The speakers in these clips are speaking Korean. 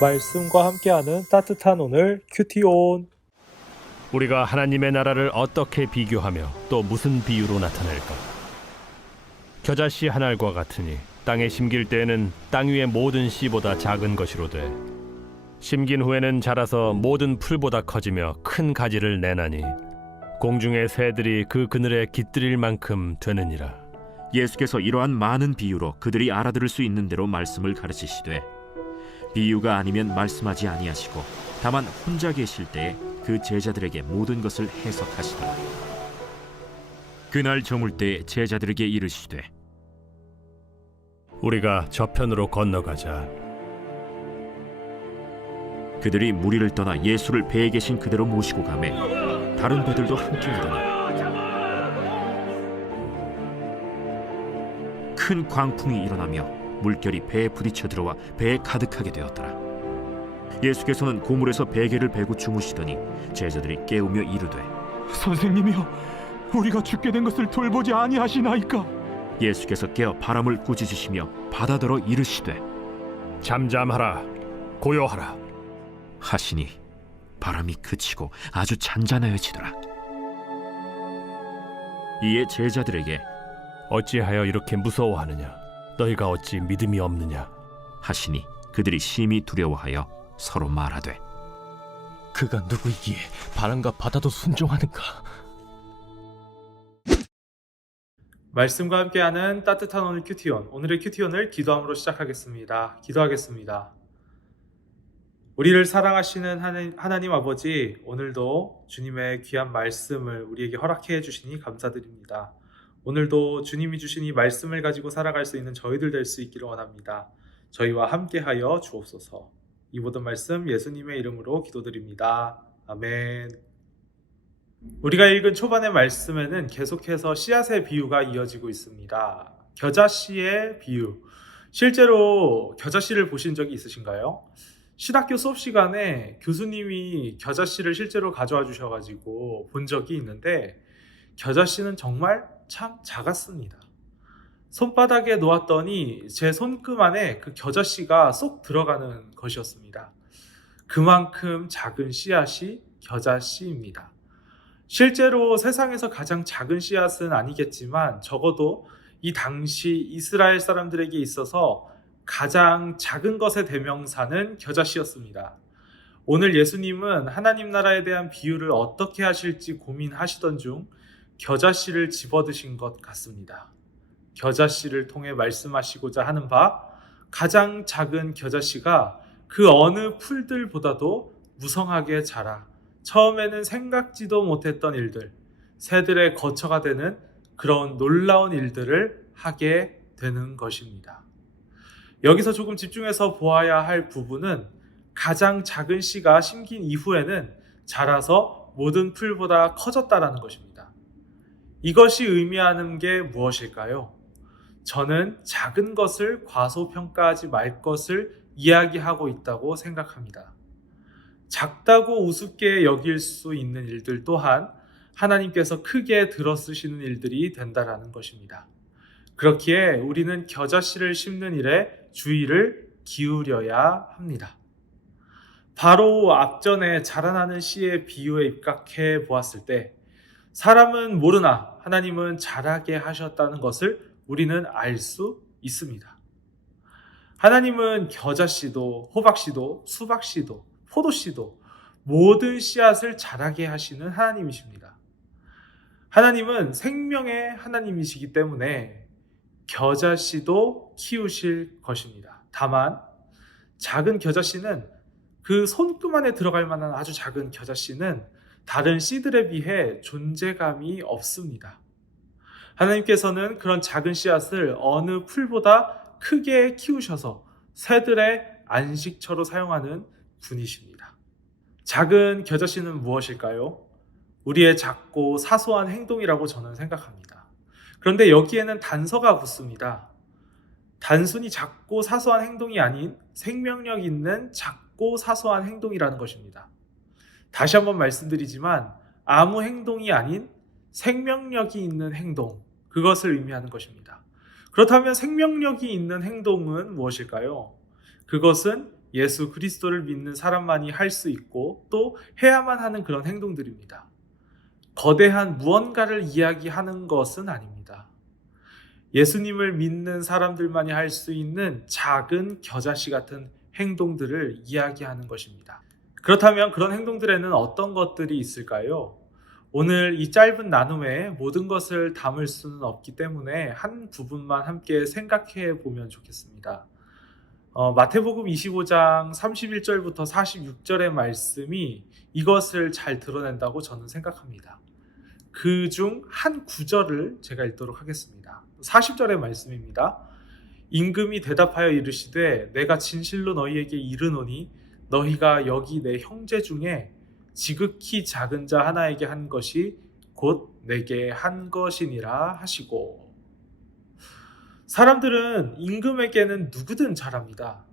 말씀과 함께하는 따뜻한 오늘 큐티온. 우리가 하나님의 나라를 어떻게 비교하며 또 무슨 비유로 나타낼까? 겨자씨 한 알과 같으니 땅에 심길 때에는 땅 위의 모든 씨보다 작은 것이로되 심긴 후에는 자라서 모든 풀보다 커지며 큰 가지를 내나니 공중의 새들이 그 그늘에 깃들일 만큼 되느니라. 예수께서 이러한 많은 비유로 그들이 알아들을 수 있는 대로 말씀을 가르치시되 비유가 아니면 말씀하지 아니하시고 다만 혼자 계실 때에 그 제자들에게 모든 것을 해석하시더라. 그날 저물 때 제자들에게 이르시되 우리가 저편으로 건너가자. 그들이 무리를 떠나 예수를 배에 계신 그대로 모시고 가매 다른 배들도 함께 하더니 큰 광풍이 일어나며 물결이 배에 부딪혀 들어와 배에 가득하게 되었더라. 예수께서는 고물에서 베개를 베고 주무시더니 제자들이 깨우며 이르되 선생님이여, 우리가 죽게 된 것을 돌보지 아니하시나이까? 예수께서 깨어 바람을 꾸짖으시며 바다더러 이르시되 잠잠하라, 고요하라 하시니 바람이 그치고 아주 잔잔하여지더라. 이에 제자들에게 어찌하여 이렇게 무서워하느냐? 너희가 어찌 믿음이 없느냐? 하시니 그들이 심히 두려워하여 서로 말하되 그가 누구이기에 바람과 바다도 순종하는가? 말씀과 함께하는 따뜻한 오늘 큐티온. 오늘의 큐티온을 기도함으로 시작하겠습니다. 기도하겠습니다. 우리를 사랑하시는 하나님 아버지, 오늘도 주님의 귀한 말씀을 우리에게 허락해 주시니 감사드립니다. 오늘도 주님이 주신 이 말씀을 가지고 살아갈 수 있는 저희들 될 수 있기를 원합니다. 저희와 함께하여 주옵소서. 이 모든 말씀 예수님의 이름으로 기도드립니다. 아멘. 우리가 읽은 초반의 말씀에는 계속해서 씨앗의 비유가 이어지고 있습니다. 겨자씨의 비유. 실제로 겨자씨를 보신 적이 있으신가요? 신학교 수업 시간에 교수님이 겨자씨를 실제로 가져와 주셔가지고 본 적이 있는데 겨자씨는 정말 참 작았습니다. 손바닥에 놓았더니 제 손금 안에 그 겨자씨가 쏙 들어가는 것이었습니다. 그만큼 작은 씨앗이 겨자씨입니다. 실제로 세상에서 가장 작은 씨앗은 아니겠지만 적어도 이 당시 이스라엘 사람들에게 있어서 가장 작은 것의 대명사는 겨자씨였습니다. 오늘 예수님은 하나님 나라에 대한 비유를 어떻게 하실지 고민하시던 중 겨자씨를 집어드신 것 같습니다. 겨자씨를 통해 말씀하시고자 하는 바, 가장 작은 겨자씨가 그 어느 풀들보다도 무성하게 자라 처음에는 생각지도 못했던 일들, 새들의 거처가 되는 그런 놀라운 일들을 하게 되는 것입니다. 여기서 조금 집중해서 보아야 할 부분은 가장 작은 씨가 심긴 이후에는 자라서 모든 풀보다 커졌다라는 것입니다. 이것이 의미하는 게 무엇일까요? 저는 작은 것을 과소평가하지 말 것을 이야기하고 있다고 생각합니다. 작다고 우습게 여길 수 있는 일들 또한 하나님께서 크게 들어쓰시는 일들이 된다라는 것입니다. 그렇기에 우리는 겨자씨를 심는 일에 주의를 기울여야 합니다. 바로 앞전에 자라나는 씨의 비유에 입각해 보았을 때 사람은 모르나 하나님은 자라게 하셨다는 것을 우리는 알 수 있습니다. 하나님은 겨자씨도 호박씨도 수박씨도 포도씨도 모든 씨앗을 자라게 하시는 하나님이십니다. 하나님은 생명의 하나님이시기 때문에 겨자씨도 키우실 것입니다. 다만 작은 겨자씨는 그 손금 안에 들어갈 만한 아주 작은 겨자씨는 다른 씨들에 비해 존재감이 없습니다. 하나님께서는 그런 작은 씨앗을 어느 풀보다 크게 키우셔서 새들의 안식처로 사용하는 분이십니다. 작은 겨자씨는 무엇일까요? 우리의 작고 사소한 행동이라고 저는 생각합니다. 그런데 여기에는 단서가 붙습니다. 단순히 작고 사소한 행동이 아닌 생명력 있는 작고 사소한 행동이라는 것입니다. 다시 한번 말씀드리지만 아무 행동이 아닌 생명력이 있는 행동, 그것을 의미하는 것입니다. 그렇다면 생명력이 있는 행동은 무엇일까요? 그것은 예수 그리스도를 믿는 사람만이 할 수 있고 또 해야만 하는 그런 행동들입니다. 거대한 무언가를 이야기하는 것은 아닙니다. 예수님을 믿는 사람들만이 할 수 있는 작은 겨자씨 같은 행동들을 이야기하는 것입니다. 그렇다면 그런 행동들에는 어떤 것들이 있을까요? 오늘 이 짧은 나눔에 모든 것을 담을 수는 없기 때문에 한 부분만 함께 생각해 보면 좋겠습니다. 마태복음 25장 31절부터 46절의 말씀이 이것을 잘 드러낸다고 저는 생각합니다. 그 중 한 구절을 제가 읽도록 하겠습니다. 40절의 말씀입니다. 임금이 대답하여 이르시되 내가 진실로 너희에게 이르노니 너희가 여기 내 형제 중에 지극히 작은 자 하나에게 한 것이 곧 내게 한 것이니라 하시고, 사람들은 임금에게는 누구든 잘합니다.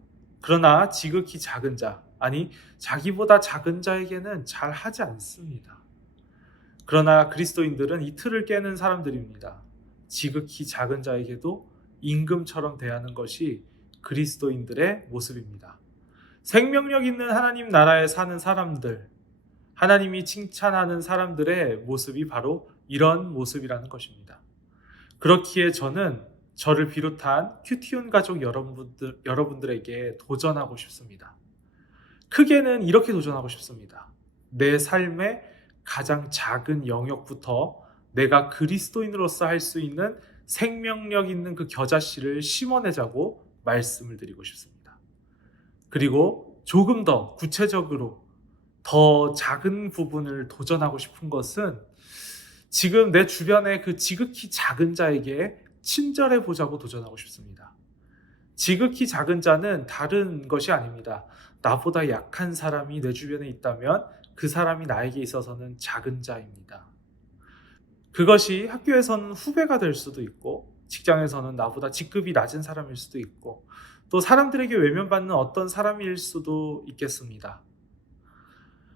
그러나 지극히 작은 자, 아니 자기보다 작은 자에게는 잘하지 않습니다. 그러나 그리스도인들은 이 틀을 깨는 사람들입니다. 지극히 작은 자에게도 임금처럼 대하는 것이 그리스도인들의 모습입니다. 생명력 있는 하나님 나라에 사는 사람들, 하나님이 칭찬하는 사람들의 모습이 바로 이런 모습이라는 것입니다. 그렇기에 저는 저를 비롯한 큐티온 가족 여러분들에게 도전하고 싶습니다. 크게는 이렇게 도전하고 싶습니다. 내 삶의 가장 작은 영역부터 내가 그리스도인으로서 할 수 있는 생명력 있는 그 겨자씨를 심어내자고 말씀을 드리고 싶습니다. 그리고 조금 더 구체적으로 더 작은 부분을 도전하고 싶은 것은 지금 내 주변의 그 지극히 작은 자에게 친절해 보자고 도전하고 싶습니다. 지극히 작은 자는 다른 것이 아닙니다. 나보다 약한 사람이 내 주변에 있다면 그 사람이 나에게 있어서는 작은 자입니다. 그것이 학교에서는 후배가 될 수도 있고, 직장에서는 나보다 직급이 낮은 사람일 수도 있고, 또 사람들에게 외면받는 어떤 사람일 수도 있겠습니다.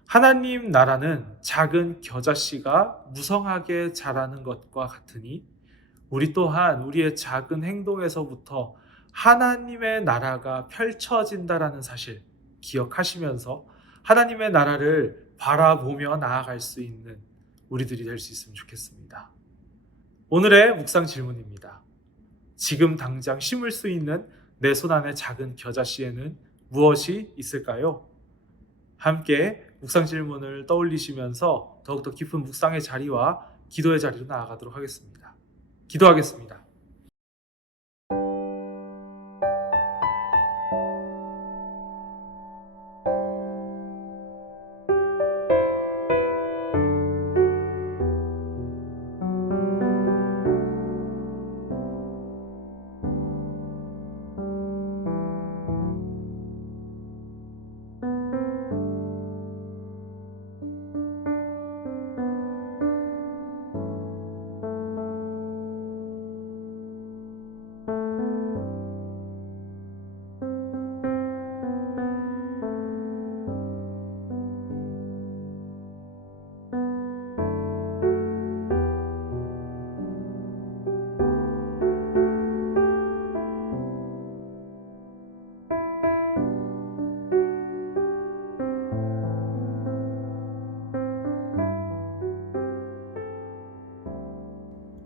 하나님 나라는 작은 겨자씨가 무성하게 자라는 것과 같으니 우리 또한 우리의 작은 행동에서부터 하나님의 나라가 펼쳐진다라는 사실 기억하시면서 하나님의 나라를 바라보며 나아갈 수 있는 우리들이 될 수 있으면 좋겠습니다. 오늘의 묵상 질문입니다. 지금 당장 심을 수 있는 내 손 안의 작은 겨자씨에는 무엇이 있을까요? 함께 묵상 질문을 떠올리시면서 더욱더 깊은 묵상의 자리와 기도의 자리로 나아가도록 하겠습니다. 기도하겠습니다.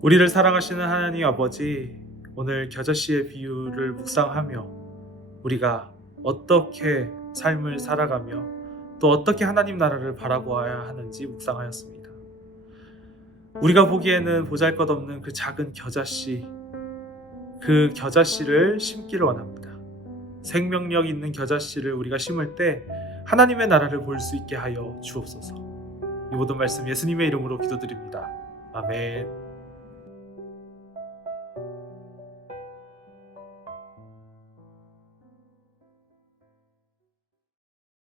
우리를 사랑하시는 하나님 아버지, 오늘 겨자씨의 비유를 묵상하며 우리가 어떻게 삶을 살아가며 또 어떻게 하나님 나라를 바라보아야 하는지 묵상하였습니다. 우리가 보기에는 보잘것없는 그 작은 겨자씨, 그 겨자씨를 심기를 원합니다. 생명력 있는 겨자씨를 우리가 심을 때 하나님의 나라를 볼 수 있게 하여 주옵소서. 이 모든 말씀 예수님의 이름으로 기도드립니다. 아멘.